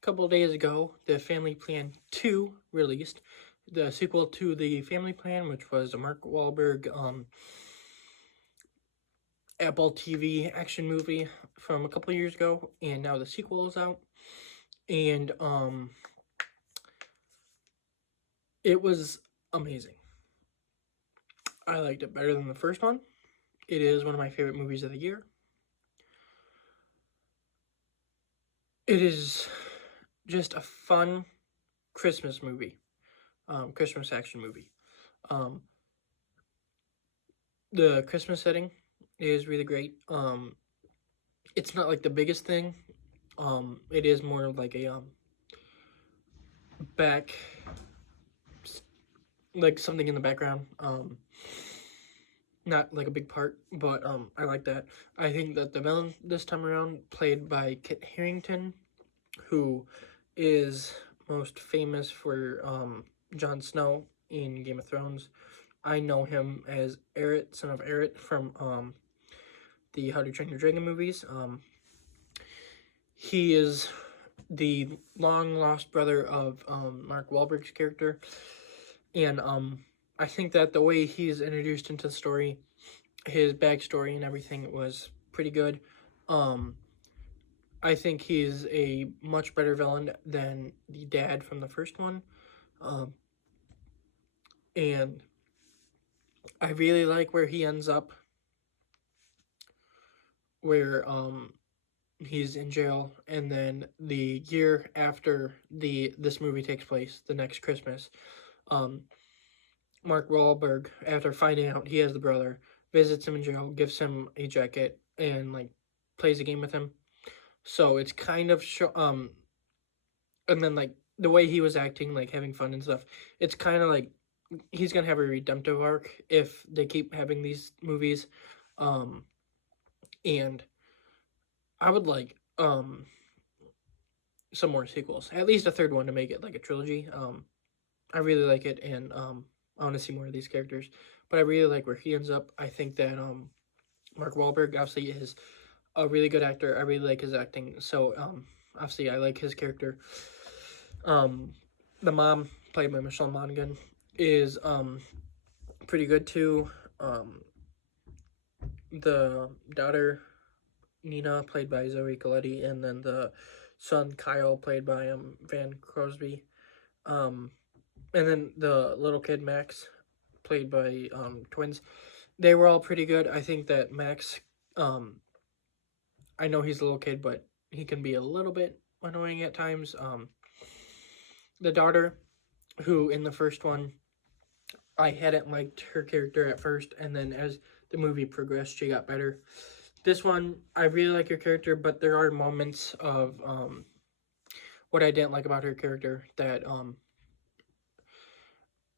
A couple of days ago, the Family Plan 2 released, the sequel to the Family Plan, which was a Mark Wahlberg Apple TV action movie from a couple of years ago, and now the sequel is out. And it was amazing. I liked it better than the first one. It is one of my favorite movies of the year. It is just a fun Christmas movie, Christmas action movie. The Christmas setting is really great. It's not like the biggest thing. It is more of like a back, like something in the background. Not like a big part, but I like that. I think that the villain this time around, played by Kit Harington, who is most famous for Jon Snow in Game of Thrones. I know him as Eret, son of Eret, from the How to Train Your Dragon movies. He is the long-lost brother of Mark Wahlberg's character, and I think that the way he's introduced into the story, his backstory and everything was pretty good. I think he's a much better villain than the dad from the first one. And I really like where he ends up, where he's in jail, and then the year after this movie takes place, the next Christmas, Mark Wahlberg, after finding out he has the brother, visits him in jail, gives him a jacket, and like plays a game with him. So it's kind of and then like the way he was acting, like having fun and stuff, it's kind of like he's gonna have a redemptive arc if they keep having these movies. And I would like some more sequels, at least a third one to make it like a trilogy. I really like it, and I want to see more of these characters. But I really like where he ends up. I think that Mark Wahlberg obviously is a really good actor. I really like his acting. So obviously I like his character. The mom, played by Michelle Monaghan, is pretty good too. The daughter, Nina, played by Zoe Colletti, and then the son, Kyle, played by Van Crosby. And then the little kid, Max, played by twins. They were all pretty good. I think that Max, I know he's a little kid, but he can be a little bit annoying at times. The daughter, who in the first one, I hadn't liked her character at first, and then as the movie progressed, she got better. This one, I really like her character, but there are moments of what I didn't like about her character that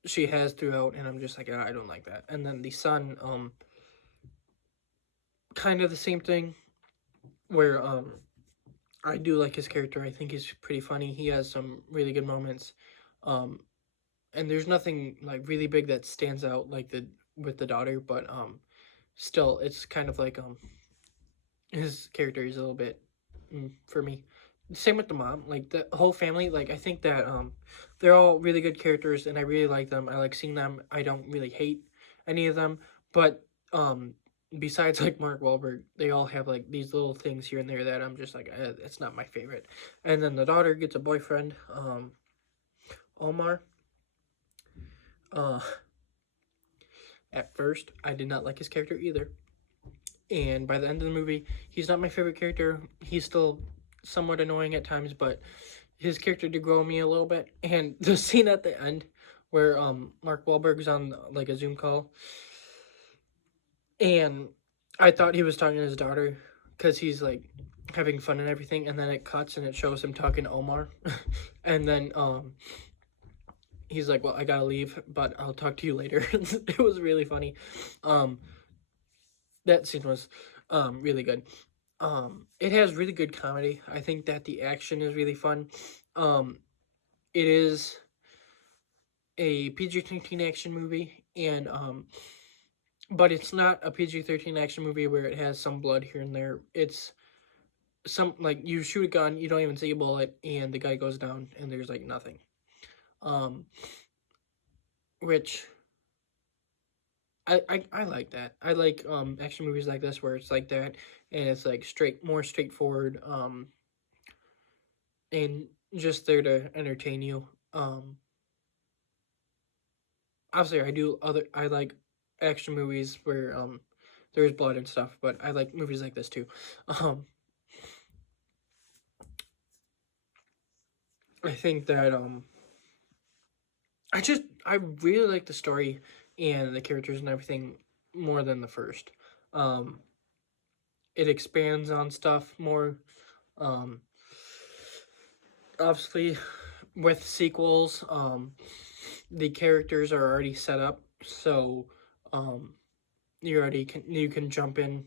she has throughout, and I'm just like, I don't like that. And then the son, kind of the same thing, where I do like his character. I think he's pretty funny. He has some really good moments, and there's nothing like really big that stands out like with the daughter, but still, it's kind of like his character is a little bit for me. Same with the mom, like the whole family. Like I think that they're all really good characters, and I really like them. I like seeing them. I don't really hate any of them, but besides like Mark Wahlberg, they all have like these little things here and there that I'm just like, it's not my favorite. And then the daughter gets a boyfriend, Omar. At first, I did not like his character either. And by the end of the movie, he's not my favorite character. He's still somewhat annoying at times, but his character did grow on me a little bit. And the scene at the end where Mark Wahlberg's on like a Zoom call, and I thought he was talking to his daughter because he's like having fun and everything, and then it cuts and it shows him talking to Omar, and then he's like, "Well, I gotta leave, but I'll talk to you later." It was really funny. That scene was really good. It has really good comedy. I think that the action is really fun. It is a PG-13 action movie, and but it's not a PG-13 action movie where it has some blood here and there. It's some, like, you shoot a gun, you don't even see a bullet, and the guy goes down, and there's like nothing. Um, which I like that. I like action movies like this where it's like that, and it's like more straightforward, and just there to entertain you. Obviously I like action movies where there's blood and stuff, but I like movies like this too. Um, I think that I really like the story and the characters and everything more than the first. Um, it expands on stuff more. Um, Obviously, with sequels, the characters are already set up, so um, you can jump in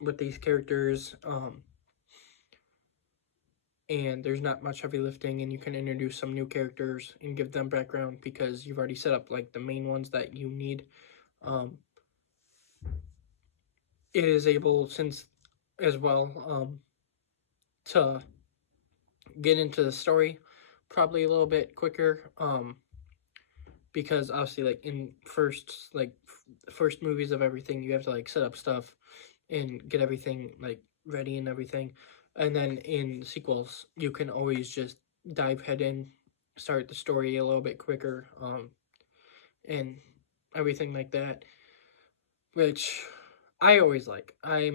with these characters, and there's not much heavy lifting, and you can introduce some new characters and give them background because you've already set up like the main ones that you need. Um, it is able since as well to get into the story probably a little bit quicker, because obviously like in first movies of everything you have to like set up stuff and get everything like ready and everything, and then in sequels you can always just dive head in, start the story a little bit quicker, and everything like that, which I always like. I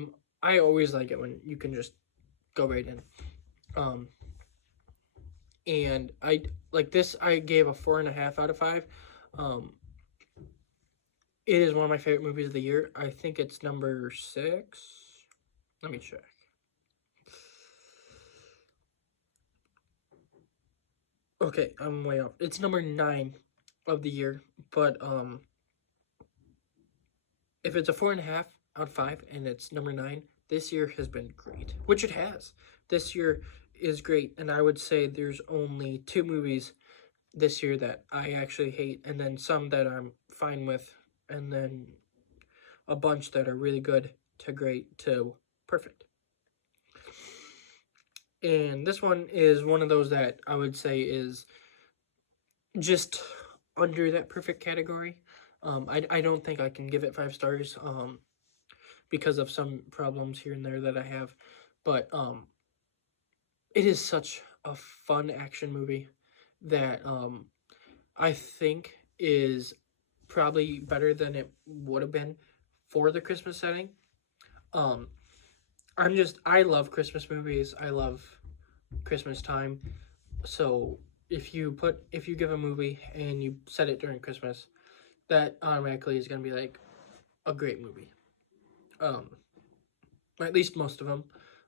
always like it when you can just go right in. um and I like this. I gave a 4.5 out of 5. um it is one of my favorite movies of the year. I think it's number 6. Let me check. Okay, I'm way off. It's number 9 of the year, but if it's a 4.5 out of 5 and it's number 9, this year has been great, which it has. This year is great, and I would say there's only 2 movies this year that I actually hate, and then some that I'm fine with, and then a bunch that are really good to great to perfect. And this one is one of those that I would say is just under that perfect category. I don't think I can give it 5 stars because of some problems here and there that I have. But it is such a fun action movie that I think is probably better than it would have been for the Christmas setting. Um, I love Christmas movies. I love Christmas time. So if you give a movie and you set it during Christmas, that automatically is gonna be like a great movie. Um, or at least most of them.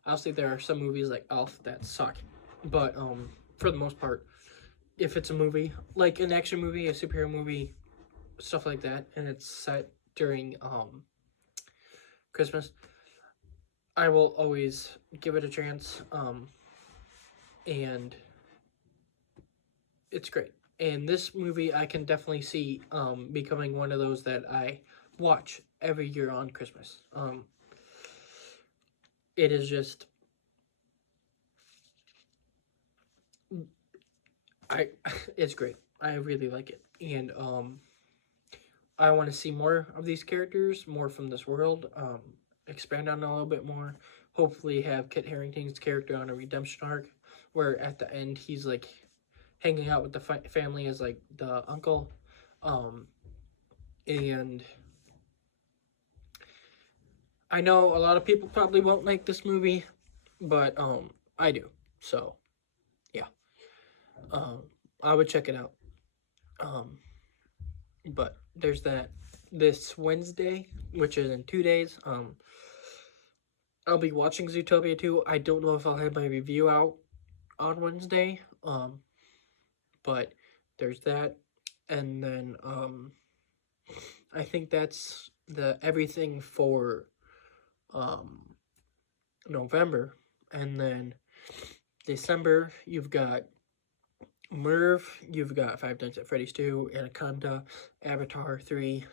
Obviously, there are some movies like Elf that suck, but for the most part, if it's a movie like an action movie, a superhero movie, stuff like that, and it's set during Christmas, I will always give it a chance. And it's great. And this movie, I can definitely see becoming one of those that I watch every year on Christmas. It is just I it's great. I really like it, and I want to see more of these characters, more from this world. Expand on it a little bit more. Hopefully, have Kit Harington's character on a redemption arc, where at the end he's like hanging out with the family as like the uncle, and I know a lot of people probably won't like this movie, but I do. So yeah, um, I would check it out. Um, but there's that. This Wednesday, which is in 2 days, I'll be watching Zootopia 2. I don't know if I'll have my review out on Wednesday, but there's that, and then I think that's the everything for November, and then December you've got Merv, you've got Five Nights at Freddy's 2, Anaconda, Avatar 3,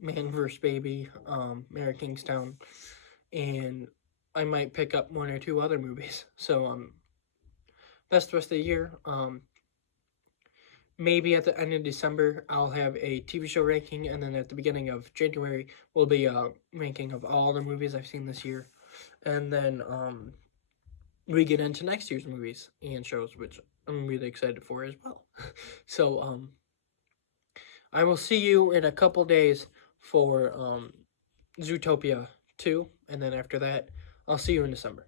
Man vs. Baby, Mary Kingstown, and I might pick up one or two other movies. So that's the rest of the year. Maybe at the end of December I'll have a TV show ranking, and then at the beginning of January will be a ranking of all the movies I've seen this year, and then we get into next year's movies and shows, which I'm really excited for as well. So I will see you in a couple days for Zootopia 2, and then after that I'll see you in December.